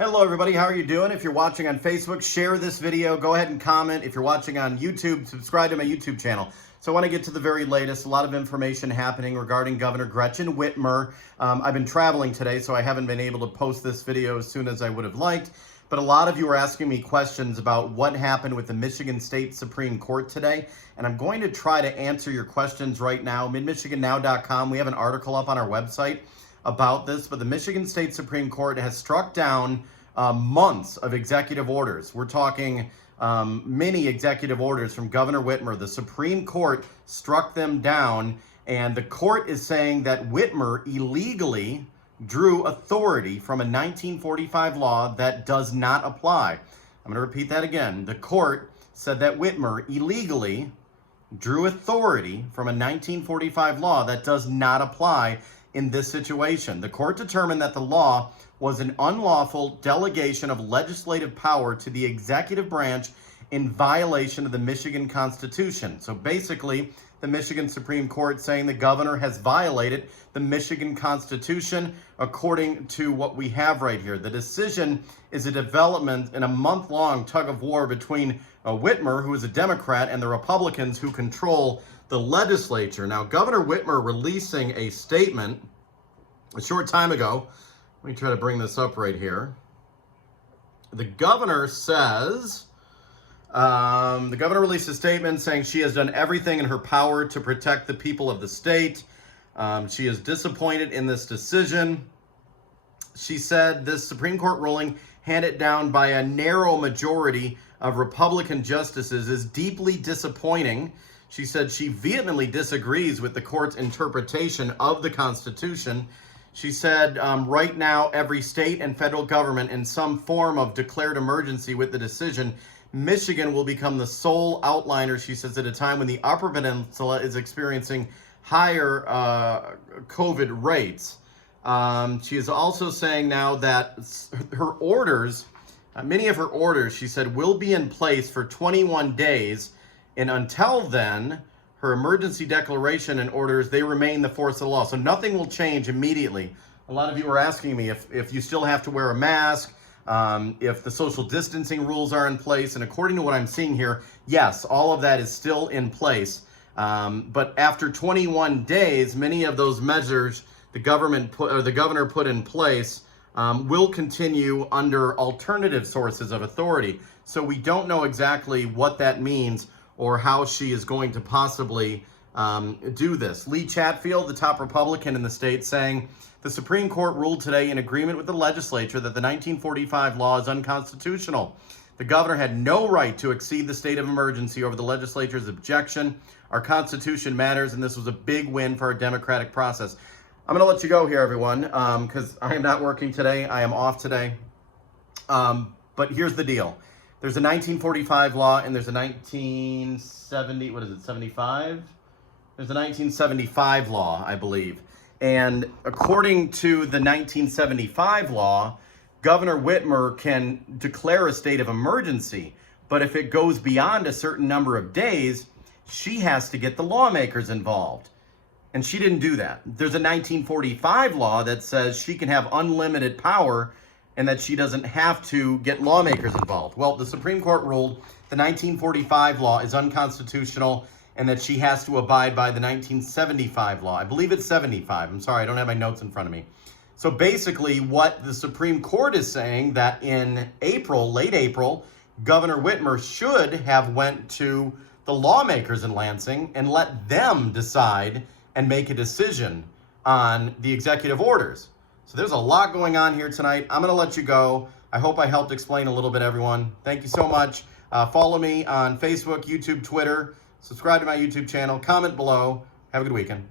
Hello everybody, how are you doing? If you're watching on Facebook, share this video, go ahead and comment. If you're watching on YouTube, subscribe to my YouTube channel. So I want to get to the very latest, a lot of information happening regarding Governor Gretchen Whitmer. I've been traveling today, so I haven't been able to post this video as soon as I would have liked. But a lot of you are asking me questions about what happened with the Michigan State Supreme Court today. And I'm going to try to answer your questions right now. MidMichiganNow.com, we have an article up on our website about this, but the Michigan State Supreme Court has struck down months of executive orders. We're talking many executive orders from Governor Whitmer. The Supreme Court struck them down, and the court is saying that Whitmer illegally drew authority from a 1945 law that does not apply. I'm going to repeat that again. The court said that Whitmer illegally drew authority from a 1945 law that does not apply in this situation. The court determined that the law was an unlawful delegation of legislative power to the executive branch in violation of the Michigan Constitution. So basically, the Michigan Supreme Court saying the governor has violated the Michigan Constitution according to what we have right here. The decision is a development in a month-long tug of war between Whitmer, who is a Democrat, and the Republicans who control the legislature. Now, Governor Whitmer releasing a statement a short time ago. Let me try to bring this up right here. The governor says, the governor released a statement saying she has done everything in her power to protect the people of the state. She is disappointed in this decision. She said this Supreme Court ruling, handed down by a narrow majority of Republican justices, is deeply disappointing. She said she vehemently disagrees with the court's interpretation of the Constitution. She said right now, every state and federal government in some form of declared emergency with the decision. Michigan will become the sole outliner, she says, at a time when the Upper Peninsula is experiencing higher COVID rates. She is also saying now that her orders, many of her orders, she said, will be in place for 21 days. And until then, her emergency declaration and orders, they remain the force of the law. So nothing will change immediately. A lot of you are asking me if you still have to wear a mask, if the social distancing rules are in place. And according to what I'm seeing here, yes, all of that is still in place. But after 21 days, many of those measures the governor put in place will continue under alternative sources of authority. So we don't know exactly what that means or how she is going to possibly do this. Lee Chatfield, the top Republican in the state, saying, the Supreme Court ruled today in agreement with the legislature that the 1945 law is unconstitutional. The governor had no right to exceed the state of emergency over the legislature's objection. Our Constitution matters, and this was a big win for our democratic process. I'm going to let you go here, everyone, because I am not working today. I am off today. But here's the deal. There's a 1945 law, and there's a 1970, what is it, 75? There's a 1975 law, I believe. And according to the 1975 law, Governor Whitmer can declare a state of emergency. But if it goes beyond a certain number of days, she has to get the lawmakers involved. And she didn't do that. There's a 1945 law that says she can have unlimited power and that she doesn't have to get lawmakers involved. Well, the Supreme Court ruled the 1945 law is unconstitutional and that she has to abide by the 1975 law. I believe it's 75. I'm sorry, I don't have my notes in front of me. So basically what the Supreme Court is saying, that in April, late April, Governor Whitmer should have went to the lawmakers in Lansing and let them decide and make a decision on the executive orders. So there's a lot going on here tonight. I'm going to let you go. I hope I helped explain a little bit, everyone. Thank you so much. Follow me on Facebook, YouTube, Twitter. Subscribe to my YouTube channel. Comment below. Have a good weekend.